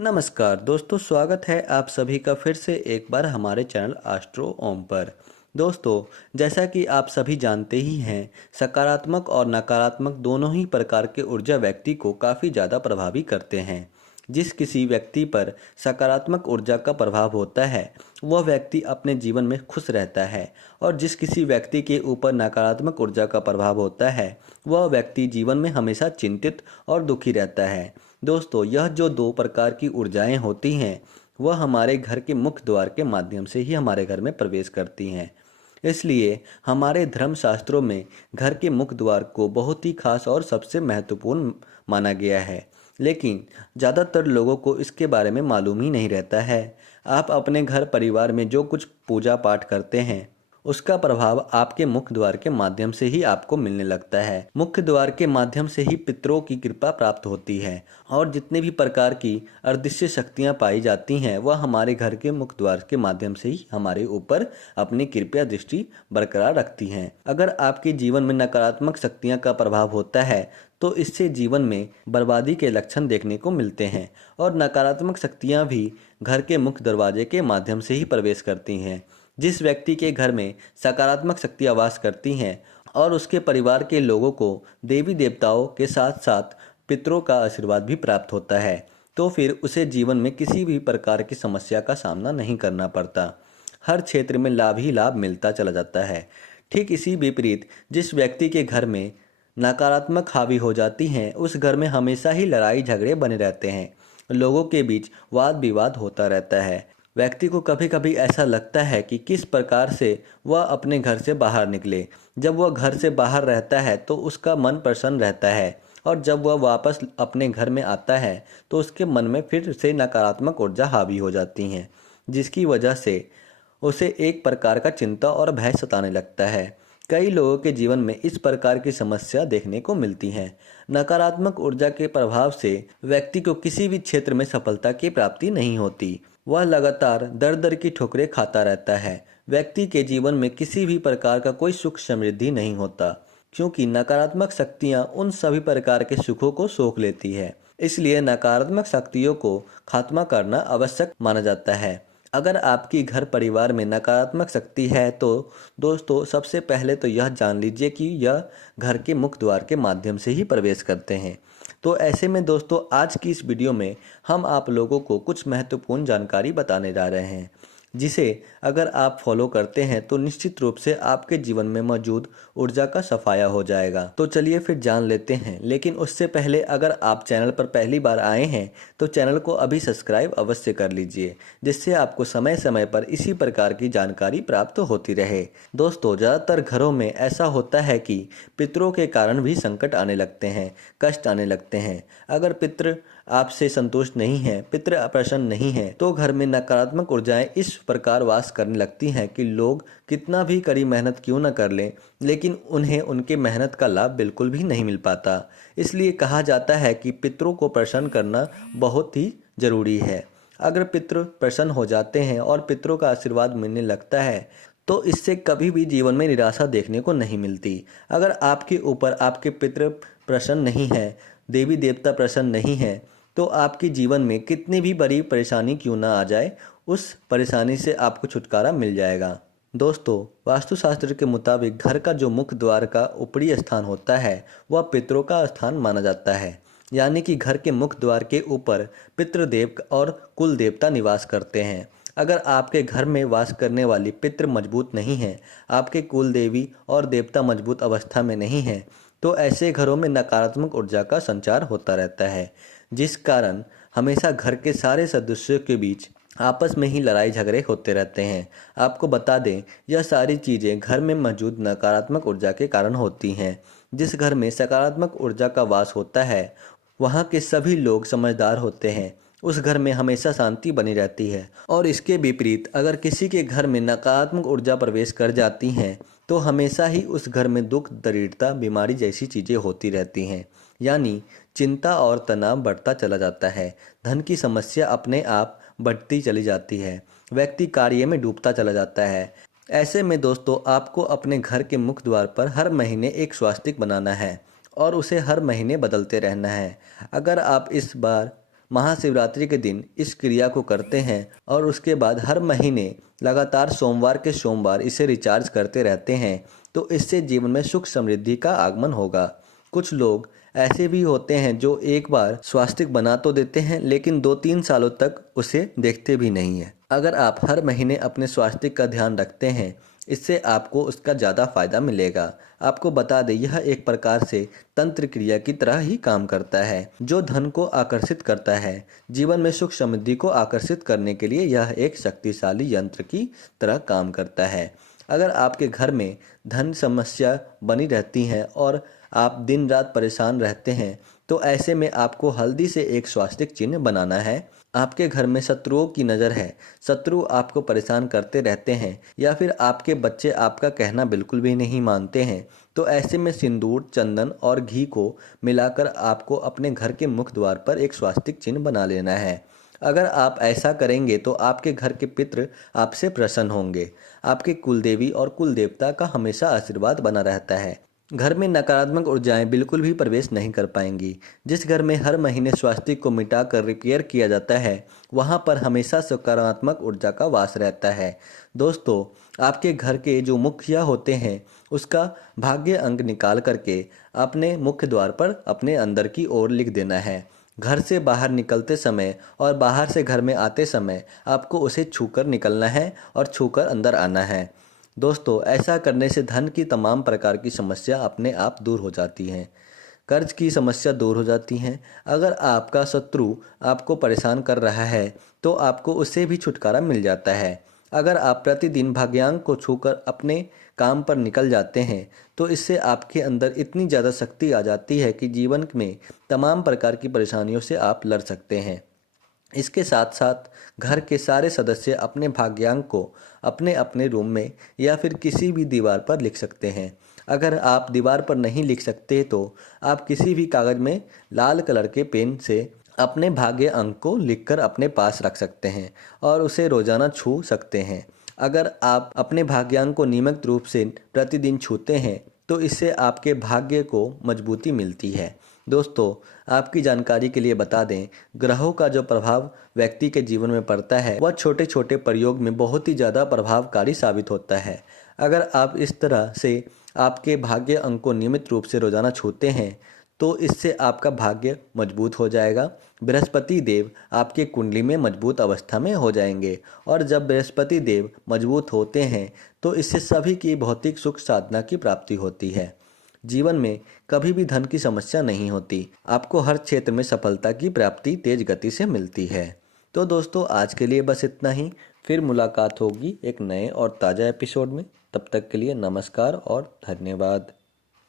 नमस्कार दोस्तों, स्वागत है आप सभी का फिर से एक बार हमारे चैनल एस्ट्रो ओम पर। दोस्तों, जैसा कि आप सभी जानते ही हैं, सकारात्मक और नकारात्मक दोनों ही प्रकार के ऊर्जा व्यक्ति को काफ़ी ज़्यादा प्रभावी करते हैं। जिस किसी व्यक्ति पर सकारात्मक ऊर्जा का प्रभाव होता है, वह व्यक्ति अपने जीवन में खुश रहता है, और जिस किसी व्यक्ति के ऊपर नकारात्मक ऊर्जा का प्रभाव होता है, वह व्यक्ति जीवन में हमेशा चिंतित और दुखी रहता है। दोस्तों, यह जो दो प्रकार की ऊर्जाएं होती हैं, वह हमारे घर के मुख्य द्वार के माध्यम से ही हमारे घर में प्रवेश करती हैं। इसलिए हमारे धर्म शास्त्रों में घर के मुख्य द्वार को बहुत ही खास और सबसे महत्वपूर्ण माना गया है। लेकिन ज़्यादातर लोगों को इसके बारे में मालूम ही नहीं रहता है। आप अपने घर परिवार में जो कुछ पूजा पाठ करते हैं, उसका प्रभाव आपके मुख्य द्वार के माध्यम से ही आपको मिलने लगता है। मुख्य द्वार के माध्यम से ही पितरों की कृपा प्राप्त होती है, और जितने भी प्रकार की अदृश्य शक्तियां पाई जाती हैं, वह हमारे घर के मुख्य द्वार के माध्यम से ही हमारे ऊपर अपनी कृपया दृष्टि बरकरार रखती हैं। अगर आपके जीवन में नकारात्मक शक्तियां का प्रभाव होता है, तो इससे जीवन में बर्बादी के लक्षण देखने को मिलते हैं, और नकारात्मक शक्तियां भी घर के मुख्य दरवाजे के माध्यम से ही प्रवेश करती हैं। जिस व्यक्ति के घर में सकारात्मक शक्तियाँ वास करती हैं और उसके परिवार के लोगों को देवी देवताओं के साथ साथ पितरों का आशीर्वाद भी प्राप्त होता है, तो फिर उसे जीवन में किसी भी प्रकार की समस्या का सामना नहीं करना पड़ता। हर क्षेत्र में लाभ ही लाभ मिलता चला जाता है। ठीक इसी विपरीत, जिस व्यक्ति के घर में नकारात्मक हावी हो जाती हैं, उस घर में हमेशा ही लड़ाई झगड़े बने रहते हैं। लोगों के बीच वाद विवाद होता रहता है। व्यक्ति को कभी कभी ऐसा लगता है कि किस प्रकार से वह अपने घर से बाहर निकले। जब वह घर से बाहर रहता है तो उसका मन प्रसन्न रहता है, और जब वह वापस अपने घर में आता है तो उसके मन में फिर से नकारात्मक ऊर्जा हावी हो जाती हैं, जिसकी वजह से उसे एक प्रकार का चिंता और भय सताने लगता है। कई लोगों के जीवन में इस प्रकार की समस्या देखने को मिलती है। नकारात्मक ऊर्जा के प्रभाव से व्यक्ति को किसी भी क्षेत्र में सफलता की प्राप्ति नहीं होती। वह लगातार दर दर की ठोकरें खाता रहता है। व्यक्ति के जीवन में किसी भी प्रकार का कोई सुख समृद्धि नहीं होता, क्योंकि नकारात्मक शक्तियां उन सभी प्रकार के सुखों को सोख लेती है। इसलिए नकारात्मक शक्तियों को खात्मा करना आवश्यक माना जाता है। अगर आपकी घर परिवार में नकारात्मक शक्ति है, तो दोस्तों, सबसे पहले तो यह जान लीजिए कि यह घर के मुख्य द्वार के माध्यम से ही प्रवेश करते हैं। तो ऐसे में दोस्तों, आज की इस वीडियो में हम आप लोगों को कुछ महत्वपूर्ण जानकारी बताने जा रहे हैं, जिसे अगर आप फॉलो करते हैं तो निश्चित रूप से आपके जीवन में मौजूद ऊर्जा का सफाया हो जाएगा। तो चलिए फिर जान लेते हैं। लेकिन उससे पहले, अगर आप चैनल पर पहली बार आए हैं तो चैनल को अभी सब्सक्राइब अवश्य कर लीजिए, जिससे आपको समय समय पर इसी प्रकार की जानकारी प्राप्त होती रहे। दोस्तों, ज़्यादातर घरों में ऐसा होता है कि पितरों के कारण भी संकट आने लगते हैं, कष्ट आने लगते हैं। अगर पितृ आपसे संतुष्ट नहीं है, पितृ प्रसन्न नहीं है, तो घर में नकारात्मक ऊर्जाएं इस प्रकार वास करने लगती हैं कि लोग कितना भी कड़ी मेहनत क्यों न कर लें, लेकिन उन्हें उनके मेहनत का लाभ बिल्कुल भी नहीं मिल पाता। इसलिए कहा जाता है कि पितरों को प्रसन्न करना बहुत ही जरूरी है। अगर पितृ प्रसन्न हो जाते हैं और पितरों का आशीर्वाद मिलने लगता है, तो इससे कभी भी जीवन में निराशा देखने को नहीं मिलती। अगर आपके ऊपर आपके पितृ प्रसन्न नहीं है, देवी देवता प्रसन्न नहीं है, तो आपके जीवन में कितनी भी बड़ी परेशानी क्यों ना आ जाए, उस परेशानी से आपको छुटकारा मिल जाएगा। दोस्तों, वास्तुशास्त्र के मुताबिक घर का जो मुख्य द्वार का ऊपरी स्थान होता है, वह पितरों का स्थान माना जाता है। यानी कि घर के मुख्य द्वार के ऊपर पितृदेव और कुल देवता निवास करते हैं। अगर आपके घर में वास करने वाली पितृ मजबूत नहीं है, आपके कुल देवी और देवता मजबूत अवस्था में नहीं है, तो ऐसे घरों में नकारात्मक ऊर्जा का संचार होता रहता है, जिस कारण हमेशा घर के सारे सदस्यों के बीच आपस में ही लड़ाई झगड़े होते रहते हैं। आपको बता दें, यह सारी चीज़ें घर में मौजूद नकारात्मक ऊर्जा के कारण होती हैं। जिस घर में सकारात्मक ऊर्जा का वास होता है, वहाँ के सभी लोग समझदार होते हैं। उस घर में हमेशा शांति बनी रहती है। और इसके विपरीत, अगर किसी के घर में नकारात्मक ऊर्जा प्रवेश कर जाती हैं, तो हमेशा ही उस घर में दुख, दरिद्रता, बीमारी जैसी चीज़ें होती रहती हैं। यानी चिंता और तनाव बढ़ता चला जाता है। धन की समस्या अपने आप बढ़ती चली जाती है। व्यक्ति कार्य में डूबता चला जाता है। ऐसे में दोस्तों, आपको अपने घर के मुख्य द्वार पर हर महीने एक स्वास्तिक बनाना है और उसे हर महीने बदलते रहना है। अगर आप इस बार महाशिवरात्रि के दिन इस क्रिया को करते हैं और उसके बाद हर महीने लगातार सोमवार के सोमवार इसे रिचार्ज करते रहते हैं, तो इससे जीवन में सुख समृद्धि का आगमन होगा। कुछ लोग ऐसे भी होते हैं जो एक बार स्वास्तिक बना तो देते हैं लेकिन 2-3 सालों तक उसे देखते भी नहीं है। अगर आप हर महीने अपने स्वास्तिक का ध्यान रखते हैं, इससे आपको उसका ज़्यादा फायदा मिलेगा। आपको बता दें, यह एक प्रकार से तंत्र क्रिया की तरह ही काम करता है, जो धन को आकर्षित करता है। जीवन में सुख समृद्धि को आकर्षित करने के लिए यह एक शक्तिशाली यंत्र की तरह काम करता है। अगर आपके घर में धन समस्या बनी रहती है और आप दिन रात परेशान रहते हैं, तो ऐसे में आपको हल्दी से एक स्वास्तिक चिन्ह बनाना है। आपके घर में शत्रुओं की नज़र है, शत्रु आपको परेशान करते रहते हैं या फिर आपके बच्चे आपका कहना बिल्कुल भी नहीं मानते हैं, तो ऐसे में सिंदूर, चंदन और घी को मिलाकर आपको अपने घर के मुख्य द्वार पर एक स्वास्तिक चिन्ह बना लेना है। अगर आप ऐसा करेंगे तो आपके घर के पितृ आपसे प्रसन्न होंगे। आपके कुलदेवी और कुलदेवता का हमेशा आशीर्वाद बना रहता है। घर में नकारात्मक ऊर्जाएं बिल्कुल भी प्रवेश नहीं कर पाएंगी। जिस घर में हर महीने स्वास्तिक को मिटाकर रिपेयर किया जाता है, वहां पर हमेशा सकारात्मक ऊर्जा का वास रहता है। दोस्तों, आपके घर के जो मुखिया होते हैं, उसका भाग्य अंक निकाल करके अपने मुख्य द्वार पर अपने अंदर की ओर लिख देना है। घर से बाहर निकलते समय और बाहर से घर में आते समय आपको उसे छूकर निकलना है और छूकर अंदर आना है। दोस्तों, ऐसा करने से धन की तमाम प्रकार की समस्या अपने आप दूर हो जाती हैं। कर्ज की समस्या दूर हो जाती हैं। अगर आपका शत्रु आपको परेशान कर रहा है, तो आपको उससे भी छुटकारा मिल जाता है। अगर आप प्रतिदिन भाग्यांक को छूकर अपने काम पर निकल जाते हैं, तो इससे आपके अंदर इतनी ज़्यादा शक्ति आ जाती है कि जीवन में तमाम प्रकार की परेशानियों से आप लड़ सकते हैं। इसके साथ साथ घर के सारे सदस्य अपने भाग्यांक को अपने अपने रूम में या फिर किसी भी दीवार पर लिख सकते हैं। अगर आप दीवार पर नहीं लिख सकते, तो आप किसी भी कागज़ में लाल कलर के पेन से अपने भाग्य अंक को लिखकर अपने पास रख सकते हैं और उसे रोज़ाना छू सकते हैं। अगर आप अपने भाग्यांक को नियमित रूप से प्रतिदिन छूते हैं, तो इससे आपके भाग्य को मजबूती मिलती है। दोस्तों, आपकी जानकारी के लिए बता दें, ग्रहों का जो प्रभाव व्यक्ति के जीवन में पड़ता है, वह छोटे छोटे प्रयोग में बहुत ही ज़्यादा प्रभावकारी साबित होता है। अगर आप इस तरह से आपके भाग्य अंक को नियमित रूप से रोजाना छूते हैं, तो इससे आपका भाग्य मजबूत हो जाएगा। बृहस्पति देव आपके कुंडली में मजबूत अवस्था में हो जाएंगे और जब बृहस्पति देव मजबूत होते हैं, तो इससे सभी की भौतिक सुख साधना की प्राप्ति होती है। जीवन में कभी भी धन की समस्या नहीं होती। आपको हर क्षेत्र में सफलता की प्राप्ति तेज गति से मिलती है। तो दोस्तों, आज के लिए बस इतना ही। फिर मुलाकात होगी एक नए और ताज़ा एपिसोड में। तब तक के लिए नमस्कार और धन्यवाद।